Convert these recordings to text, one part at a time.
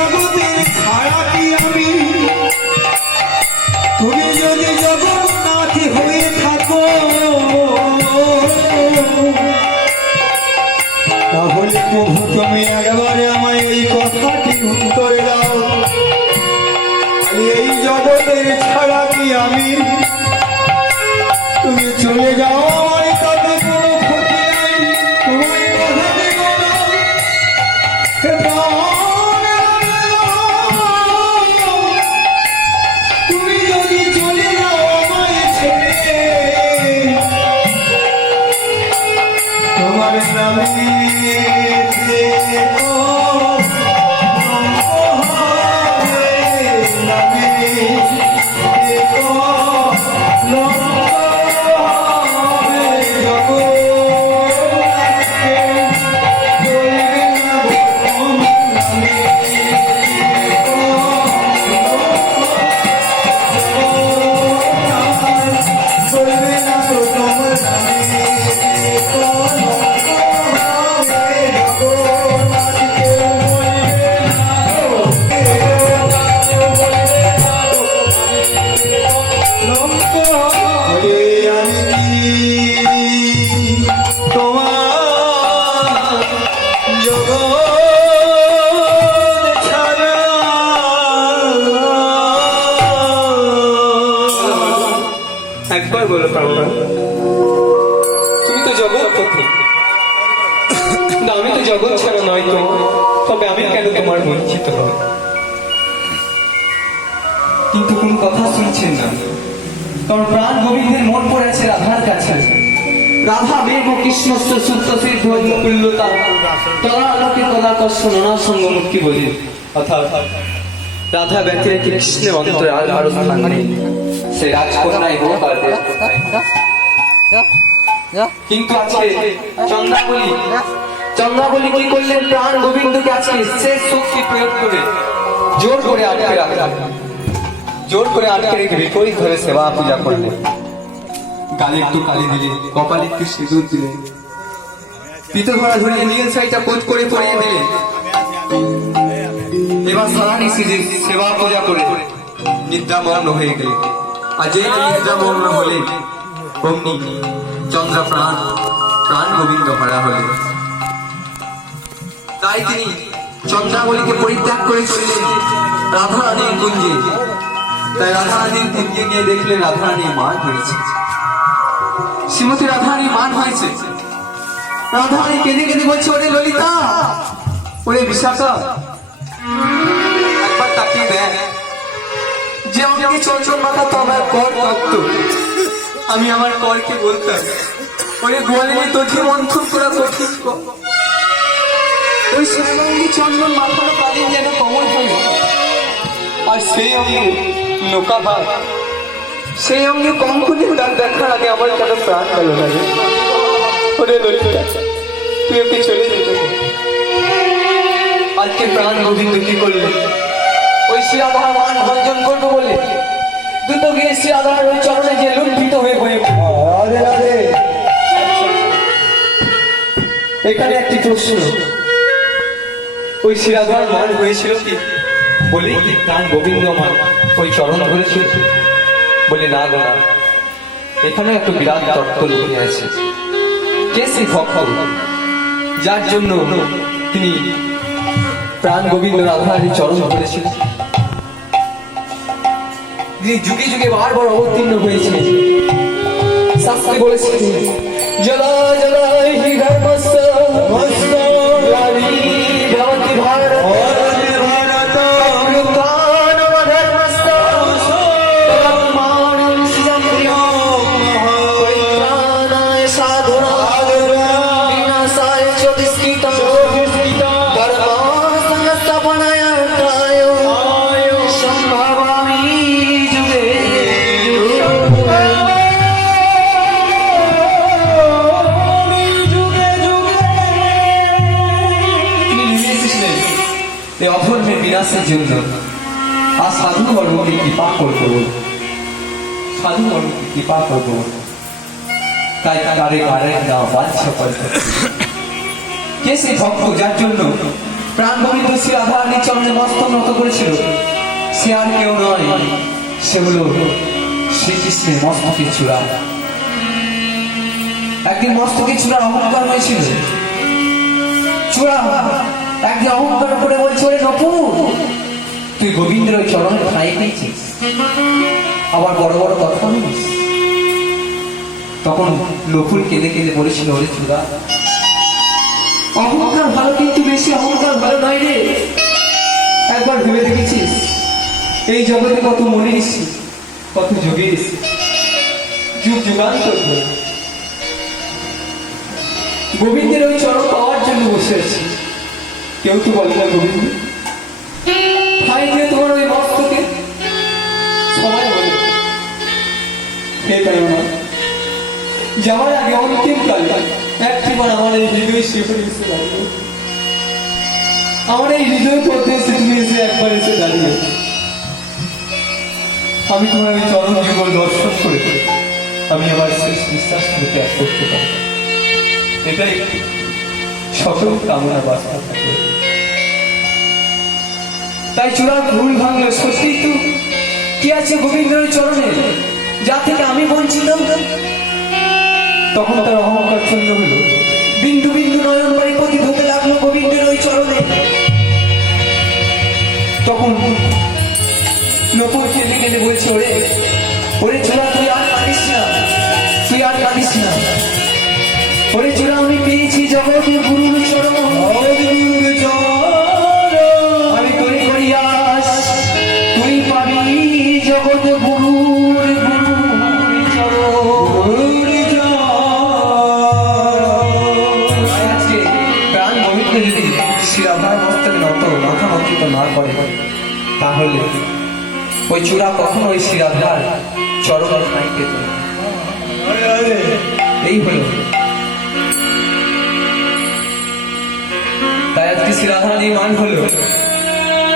জগতের ছাড়া কি আমি, তুমি যদি জগন্নাথ হয়ে থাকো তাহলে প্রভু তুমি একবারে আমায় ওই কথাটি উত্তর দাও, এই জগতের ছাড়া কি আমি, তুমি চলে যাও আমার তাতে কোনো ক্ষতি নাই, তোমার কথা দেব না। তুমি যদি চলে যাও আমায় ছেড়ে, তোমার নামে একবার বলো প্রাণনা, তুমি তো জগৎপতি, আমি তো জগৎ ছাড়া নয় তো, তবে আমি কেন তোমার বঞ্চিত হব? কিন্তু কোন কথা শুনছেন না, কারণ প্রাণ গোবিন্দের মন পড়েছে রাধার কাছে। রাধা বেগ কৃষ্ণস্য সুপ্ত সিদ্ধ কুল্লতা তরা আলোকে কদাকর্ষ নানা সঙ্গ মুক্তি বলে, অর্থাৎ রাধা ব্যতীত কৃষ্ণের অন্তরে আর স্থান নেই, সে রাজকন্যাই হোক আর কিন্তু আজকে চন্দ্রাবলী কি করলেন? প্রাণ গোবিন্দকে আজকে শেষ শক্তি প্রয়োগ করে জোর করে আটকে রাখলেন, জোর করে আটকে রেখে বিপরীত ধরে সেবা পূজা করলেন। গালে একটু কালি দিলে, কপালে একটু সিঁদুর দিলে, পিতল ভরা ধরিয়ে নীল শাড়িটা কোট করে পরিয়ে দিলে। এবার সারানি সেবা পূজা করে নিদ্রামগ্ন হয়ে গেলে। আজ এই নিদ্রামগ্ন হলে অগ্নি চন্দ্র প্রাণ গোবিন্দ হারা হলেন। তাই তিনি চন্দ্রাবলীকে পরিত্যাগ করে চললেন রাধারানীর কুঞ্জে। তাই রাধারানীর কুঞ্জে গিয়ে দেখলেন রাধারানীর মান হয়েছে, শ্রীমতী রাধারানীর মান হয়েছে। রাধারানী কেঁদে কেঁদে বলছে, ওরে ললিতা, ওরে বিশাখা, একবার তাকিয়ে দেখ, যে আমাকে চঞ্চল মাথা তো আমার কর রক্ত, আমি আমার করকে বলতাম, ওরে গোয়ালিনী তথি মন্থন করা কঠিন কর। ওই শ্যামাঙ্গী চন্দন মাথার কালিন যেন কমল হল, আর সেই অঙ্গে লোকা ভাব, সেই অঙ্গে কঙ্কনি তার দেখার আগে আমার কেন প্রাণ গেল না রে? ওরে ললিতা, তুই ওকে চলে যেতে। আজকে প্রাণ গোবিন্দ কি করলে? ওই শ্রী রাধার মান ভঞ্জন করবো বলে দ্রুত গিয়ে শ্রী রাধার ওই চরণে যে লুণ্ঠিত হয়ে বয়ে। এখানে একটি প্রশ্ন, ওই শ্রী রাধার মান হয়েছিল কি? বলি কি প্রাণ গোবিন্দ মান ওই চরণ ধরেছিল? বলি না গো না, এখানে একটা বিরাট তত্ত্ব লুকিয়ে আছে। কে সেই ভক্ত যার জন্য তিনি প্রাণ গোবিন্দ রাধারানীর চরণ ধরেছিলেন? যিনি যুগে যুগে বারবার অবতীর্ণ হয়েছে। শাস্ত্রে বলেছে, জলা জলা হি ধর্মস্য গ্লানি ভবতি ভারত অধর্মের বিনাশের জন্য। আর সাধু বর্গকে কৃপা করবো, সাধু বর্গকে কৃপা করবো, তাই তারে আরেক না বাঞ্ছা করবে। কে সেই ভক্ত যার জন্য প্রাণ গোবিন্দ শ্রী রাধারানীর চরণে মস্তক নত করেছিল, সে আর কেউ নয়, সে হলো শ্রীকৃষ্ণের মস্তকের চূড়া। একদিন মস্তকের চূড়ার অহংকার হয়েছিল। চূড়া একদিন অহংকার করে বলছে, ওরে নপুর, তুই গোবিন্দের ওই চরণের ঠাঁই পেয়েছিস, আবার বড় বড় কথা বলিস। তখন নকুল কেঁদে কেঁদে বলেছিল, ওরে চূড়া, অহংকার ভালো কিন্তু বেশি অহংকার ভালো নয় রে। একবার ভেবে দেখেছিস এই জগতে কত মনি ঋষি, কত যোগী ঋষি, যুগ যুগান্তর ধরে গোবিন্দের ওই চরণ পাওয়ার জন্য বসে আছে। কেউ তো বলে না গোবিন্দ ভাই দিয়ে তোমার ওই মস্তকে, সবাই বলে হে তাই না, যাওয়ার আগে অন্তিম কালে একটিবার আমার এই হৃদয় শিখরে এসে দাঁড়িয়ে, আমার এই হৃদয় পথে এসে তুমি এসে একবার এসে দাঁড়িয়ে, আমি তোমার ওই চরণ যুগল দর্শন করে আমি আমার শেষ বিশ্বাস ত্যাগ করতে পারি। এটাই সকল কামনা বাসনা থাকে। তাই চূড়ার ভুল ভাঙলো। সত্যি তো কি আছে গোবিন্দের চরণে যা থেকে আমি বঞ্চিত? তখন তার অহংকার চূর্ণ হলো, বিন্দু বিন্দু নয়ন বাড়ি পতিত হতে লাগলো গোবিন্দের ওই চরণে। তখন নপুর কেঁদে কেঁদে বলছে, ওরে ওরে চূড়া, তুই আর কাঁদিস না, তুই আর কাঁদিস না। ওরে চূড়া, আমি পেয়েছি জগতের গুরুর চরণ, আমি তৈরি করিয়াস, তুই পাবি জগৎ গুরুর চরণ। আজকে প্রাণ গোবিন্দ যদি শ্রী রাধার মস্তকে নত মাথা নতিত না করে, তাহলে ওই চূড়া কখনো ওই শ্রী রাধার চরণ ঠাঁই পেত না। এই হলো তাই আজকে শ্রী রাধারানীর মান হলো।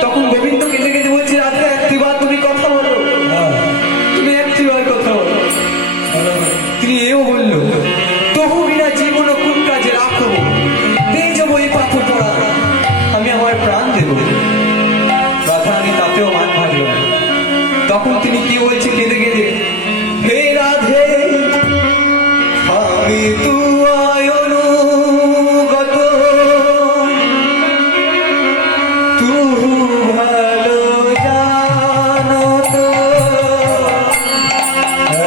তখন গোবিন্দ কেঁদে কেঁদে বলছে, রাধা একটিবার তুমি কথা বলো, তুমি একটিবার কথা বলো। তিনি এও বললো, তবু বিনা জীবন কোন কাজে রাখবো, পেয়ে যাবো এই পাথর পড়া, আমি আমার প্রাণ দেব। রাধারানী তাতেও মান ভাবল। তখন তিনি কি বলছে কেঁদে কেঁদে, হে রাধে, আমি তু আয়নুগত, তু ভালো জানো তো,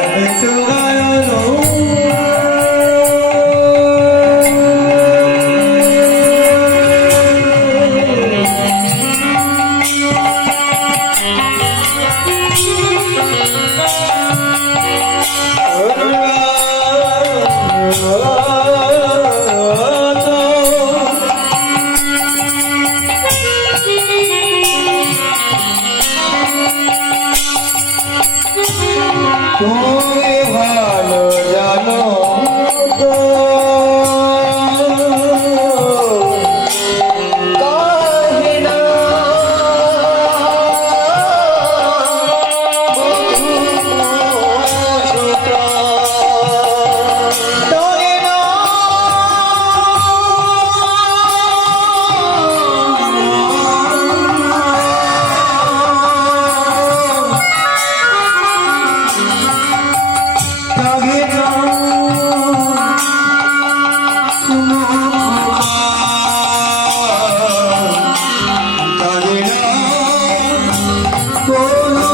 আমি তু আয়নু। তুমি ভালো জানো তো, কাহে না জানি না জানি না জানি না কোনো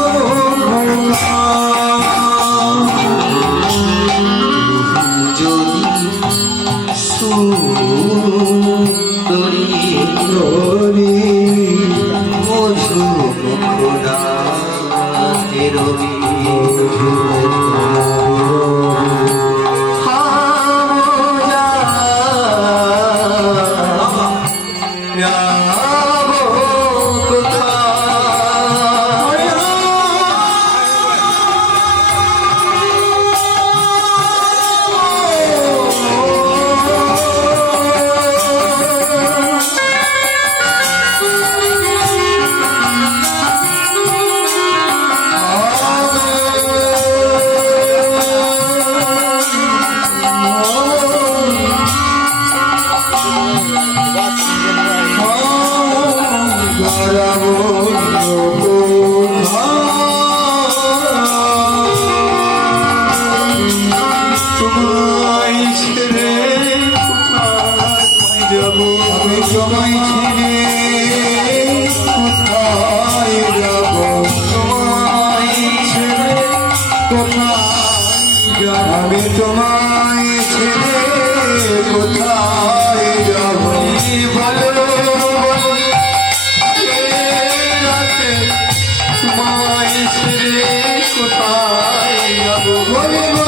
সুন্দরী রবি মধু মুখনা রবি ও তোমায় ছেড়ে কোথায় যাব আমি তোমায় ছেড়ে কোথায় যাব তোমায় ছেড়ে কোথায় যাব আমি তোমায় ছেড়ে কোথায় যাব বলো বলো এ রাতে তোমায় ছেড়ে কোথায় যাব বলে